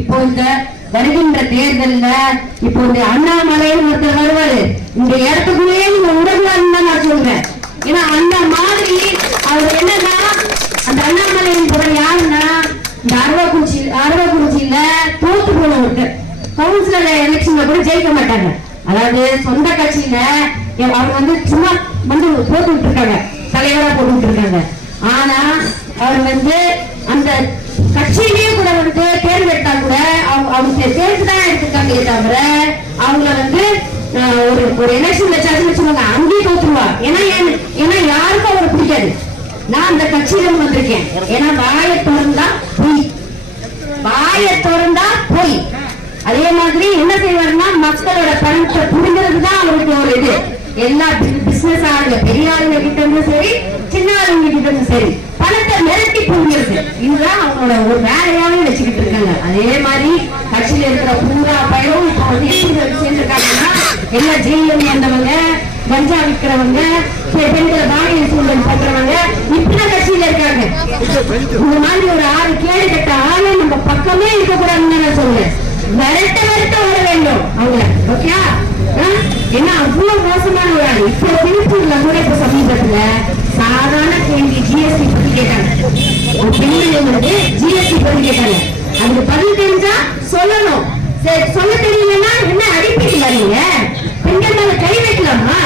இப்போ இந்த வருகின்ற தேர்தல்ல இப்போ இந்த அண்ணாமலைன்னு ஒருத்தர் வருவாரு, இந்த இடத்துக்குள்ளேயே நீங்க உடம்புன்னு தான் நான் சொல்றேன். ஏன்னா அந்த மாதிரி அவர் என்னன்னா, அந்த அண்ணாமலையின் புறம் யாருன்னா இந்த அரவக்குறிச்சியில தோத்து போன ஒருத்தர், கவுன்சிலர் எலெக்ஷன்ல கூட ஜெயிக்க மாட்டாங்க. அதாவது சொந்த கட்சியில அவங்க வந்து சும்மா வந்து போட்டுட்டு இருக்காங்க, தலைவரா போட்டுட்டு இருக்காங்க. ஆனா அவர் வந்து அந்த கட்சியிலேயே கூட வந்து தேர்வு எடுத்தா கூட அவங்க தேர்வு தான் எடுத்துருக்காங்க தவிர அவங்கள வந்து ஒரு எலெக்ஷன் வச்சாச்சுன்னு வச்சுக்கோங்க, அங்கேயே தோத்துருவா. ஏன்னா யாருக்கும் அவரை பிடிக்காது. நான் அந்த கட்சியில வந்திருக்கேன். ஏன்னா வாயை திறந்தா போய் அதே மாதிரி என்ன செய்வாருன்னா மக்களோட பணத்தை புரிஞ்சுறதுதான் அவருக்கு ஒரு இது. எல்லா பிசினஸ் ஆளுங்க, பெரிய ஆளுங்க கிட்ட இருந்தும் சரி, சின்ன ஆளுங்க கிட்ட இருந்தும் சரி, பணத்தை மிரட்டி புரிஞ்சிருக்கு. இதுதான் அவங்களோட ஒரு வேலையாவே வச்சுக்கிட்டு இருக்காங்க. அதே மாதிரி கட்சியில இருக்கிற பூரா பயிரும் இப்ப வந்து எப்படி சேர்ந்திருக்காங்கன்னா, எல்லா ஜெயிலும் வந்தவங்க, கஞ்சா விற்கிறவங்க, பெண்களை பாலியல் சூழல் பண்றவங்க இப்படிதான் கட்சியில இருக்காங்க. இந்த மாதிரி ஒரு 6 கேடு கட்ட ஆளு நம்ம பக்கமே இருக்கக்கூடாதுன்னு நான் சொல்லுவேன். விரட்ட வர வேண்டும் அவங்க. ஓகே, ஏன்னா அவ்வளவு மோசமான ஒரு ஆள். இப்போ திருப்பூர்ல கூட இப்ப சமீபத்துல சாதாரண கேள்வி ஜிஎஸ்டி பத்தி கேட்டாங்க. ஒரு பெண்கள் வந்து ஜிஎஸ்டி பத்தி கேட்டாங்க. அதுக்கு பதில் தெரிஞ்சா சொல்லணும். சொல்ல தெரியலன்னா என்ன அடிப்பீங்க வரீங்க? பெண்கள் மேல கை வைக்கலாமா?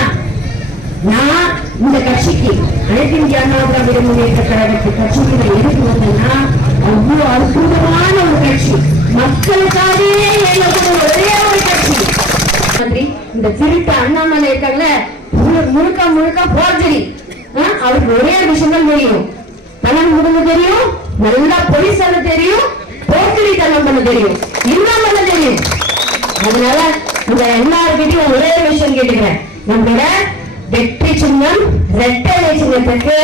நான் இந்த கட்சிக்கு அனைத்து இந்திய அண்ணா திராவிட முன்னேற்ற கழகத்து கட்சிக்கு நான் எதுக்கு வந்தேன்னா, அவ்வளவு அற்புதமான ஒரு கட்சி, மக்களுக்காகவே ஒரே ஒரு கட்சி. இந்த திருட்டு அண்ணாமலை இருக்காங்கல்ல, முழுக்க போர்ஜரி. அவருக்கு ஒரே விஷயம் தான் தெரியும், பணம் கொடுக்க தெரியும், நல்லா பொய் சொல்ல தெரியும், போர்ஜரி தனம் பண்ண தெரியும், இன்னும் பண்ண தெரியும். அதனால இந்த எல்லாருக்கிட்டையும் ஒரே விஷயம் கேட்டுக்கிறேன். நம்மளோட வெற்றி சின்னம் ரெட்டை சின்னத்துக்கு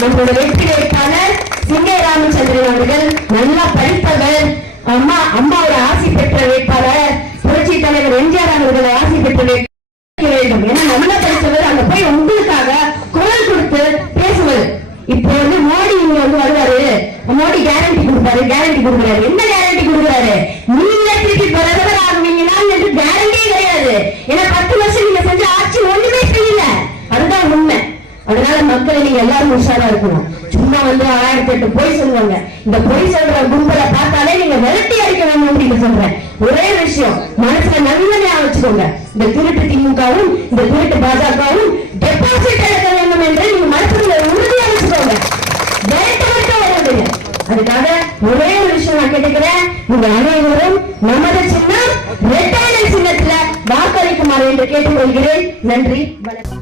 நம்மளோட வெற்றி வேட்பாளர் சிங்கை ராமச்சந்திரன் அவர்கள் நல்லா படித்தவர், அம்மாவோட ஆசி பெற்ற வேட்பாளர் புரட்சி தலைவர் எம்ஜிஆர் அவர்களை ஆசி பெற்ற வேண்டும். ஏன்னா நல்லா படித்தவர், அங்க போய் உங்களுக்காக குரல் கொடுத்து பேசுவது. இப்போ வந்து மோடி இங்க வந்து வருவாரு, மோடி கேரண்டி கொடுப்பாரு. என்ன கேரண்டி கொடுக்குறாரு? நீங்க திருப்பி பிரதமர் ஆகுவீங்கன்னா என்று கேரண்டியே கிடையாது. ஏன்னா 10 வருஷம் நீங்க செஞ்ச ஆட்சி ஒண்ணுமே செய்யல, அதுதான் உண்மை. அதனால மக்களை நீங்க எல்லாரும் உஷாரா இருக்கணும். சும்மா வந்து 1008 பொய் சொல்லுவாங்க. இந்த பொய் சொல்ற கும்பலை பார்த்தாலே நீங்க விரட்டி அடிக்க வேணும் அப்படின்னு சொல்றேன். ஒரே விஷயம் மனசுல நல்ல வச்சுக்கோங்க, இந்த திருட்டு திமுகவும் இந்த திருட்டு பாஜகவும் டெபாசிட் எடுக்க வேண்டும் என்று நீங்க மனசுல உறுதியா வச்சுக்கோங்க. அதுக்காக ஒரே ஒரு விஷயம் நான் கேட்டுக்கிறேன், நீங்க அனைவரும் நமது சின்னம் ரெட்டை சின்னத்துல வாக்களிக்குமாறு என்று கேட்டுக்கொள்கிறேன். நன்றி, வணக்கம்.